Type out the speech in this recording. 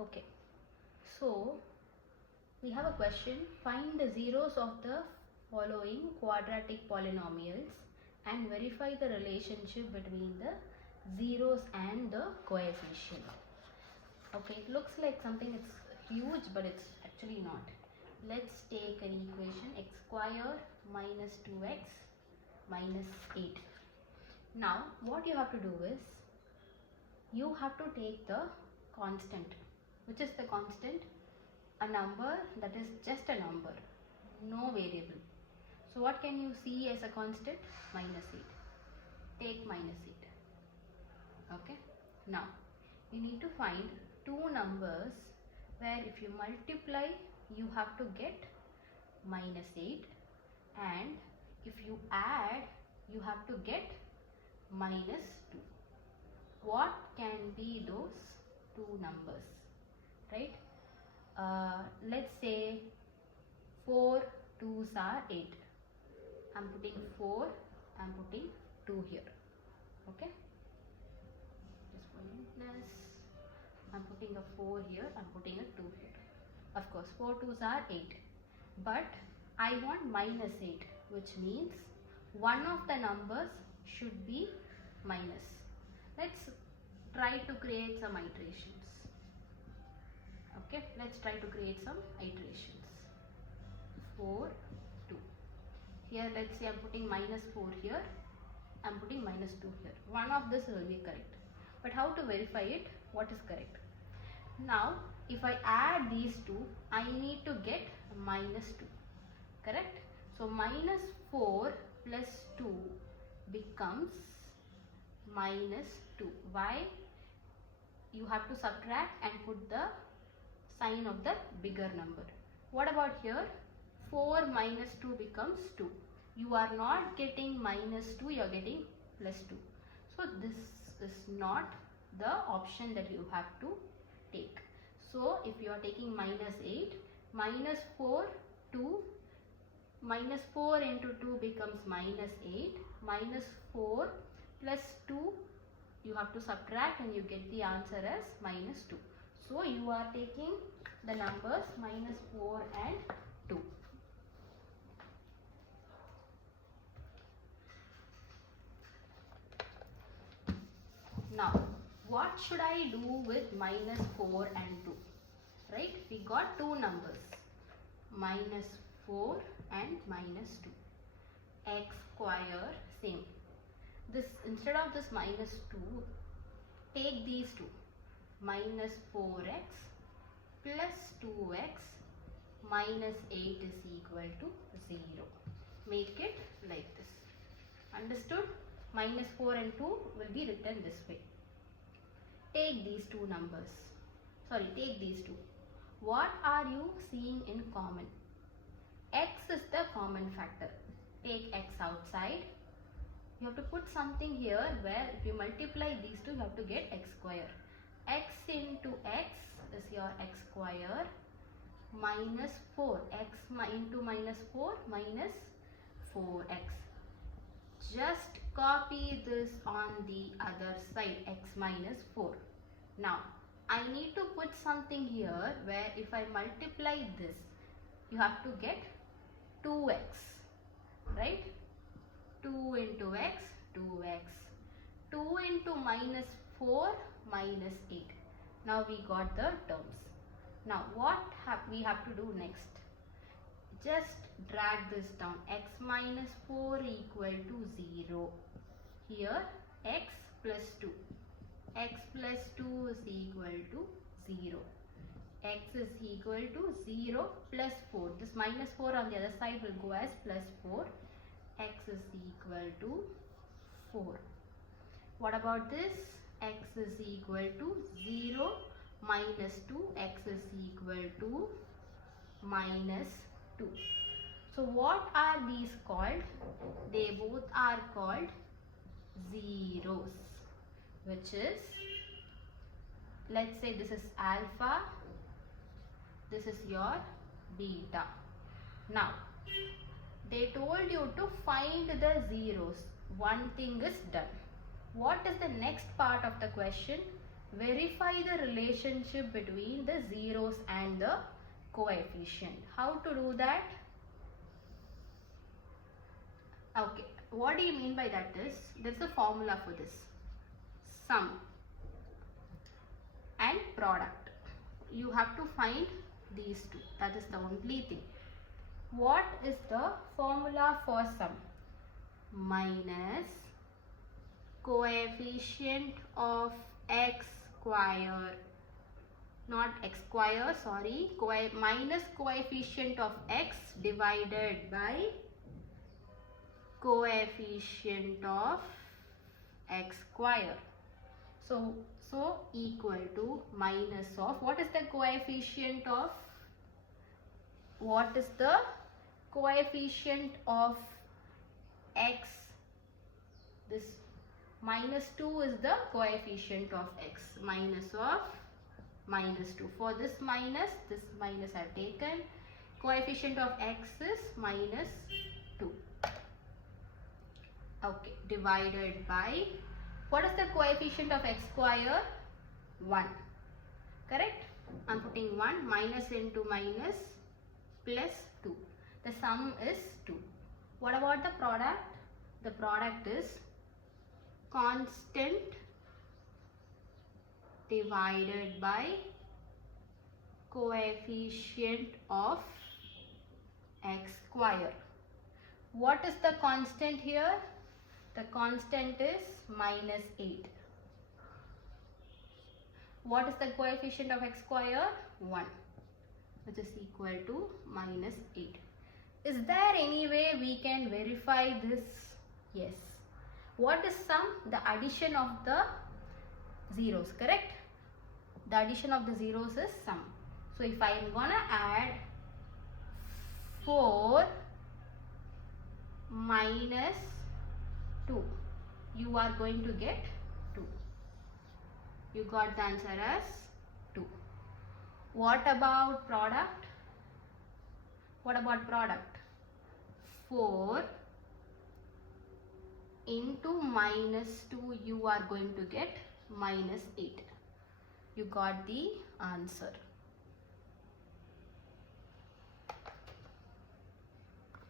Okay, so we have a question. Find the zeros of the following quadratic polynomials and verify the relationship between the zeros and the coefficient. Okay, it looks like something it's huge, but it's actually not. Let's take an equation, x square minus 2x minus 8. Now what you have to do is, you have to take the constant. Which is the constant? A number that is just a number, no variable. So what can you see as a constant? Minus 8. Take minus 8. Okay. Now you need to find two numbers where if you multiply you have to get minus 8, and if you add you have to get minus 2. What can be those two numbers, right? Let's say 4 2s are 8. I'm putting 4, I'm putting 2 here. Okay, just for neatness, I'm putting a 4 here, I'm putting a 2 here. Of course 4 2s are 8, but I want minus 8, which means one of the numbers should be minus. Let's try to create some iterations. Okay, let's try to create some iterations. 4 2. Here let's say I'm putting minus 4 here, I'm putting minus 2 here. One of this will be correct, but how to verify it? What is correct? Now if I add these two, I need to get minus 2, correct? So minus 4 plus 2 becomes minus 2. Why? You have to subtract and put the sign of the bigger number. What about here? 4 minus 2 becomes 2. You are not getting minus 2, you are getting plus 2. So this is not the option that you have to take. So if you are taking minus 8, minus 4, 2, minus 4 into 2 becomes minus 8, minus 4 plus 2, you have to subtract and you get the answer as minus 2. So you are taking the numbers minus 4 and 2. Now what should I do with minus 4 and 2? Right, we got two numbers, minus 4 and minus 2. X square, same. This, instead of this minus 2, take these two, minus 4x plus 2x minus 8 is equal to 0. Make it like this. Understood? Minus 4 and 2 will be written this way. Take these two numbers. Sorry, take these two. What are you seeing in common? X is the common factor. Take x outside. You have to put something here where if you multiply these two, you have to get x square. X into x is your x square minus 4. X into minus 4 minus 4x. Just copy this on the other side, x minus 4. Now I need to put something here where if I multiply this, you have to get 2x, right? 2 into x, 2x. 2 into minus 4 minus 8. Now we got the terms. Now what we have to do next? Just drag this down. X minus 4 equal to 0. Here x plus 2. X plus 2 is equal to 0. X is equal to 0 plus 4. This minus 4 on the other side will go as plus 4. X is equal to 4. What about this? X is equal to 0 minus 2. X is equal to minus 2. So what are these called? They both are called zeros, which is, let's say this is alpha, this is your beta. Now they told you to find the zeros. One thing is done. What is the next part of the question? verify the relationship between the zeros and the coefficient. How to do that? Okay, what do you mean by that is, there's a formula for this. Sum and product. You have to find these two. That is the only thing. What is the formula for sum? Minus coefficient of x square, not x square, sorry, minus coefficient of x divided by coefficient of x square. So equal to minus of, what is the coefficient of, x? This minus 2 is the coefficient of x, minus of minus 2. For this minus I have taken. Coefficient of x is minus 2. Okay, divided by, what is the coefficient of x square? 1. Correct? I am putting 1, minus into minus plus 2. The sum is 2. What about the product? The product is constant divided by coefficient of x square. What is the constant here? The constant is minus 8. What is the coefficient of x square? 1, which is equal to minus 8. Is there any way we can verify this? Yes. What is sum? The addition of the zeros, correct? The addition of the zeros is sum. So if I am gonna add 4 minus 2, you are going to get 2. You got the answer as 2. What about product? What about product? 4 into minus 2, you are going to get minus 8. You got the answer.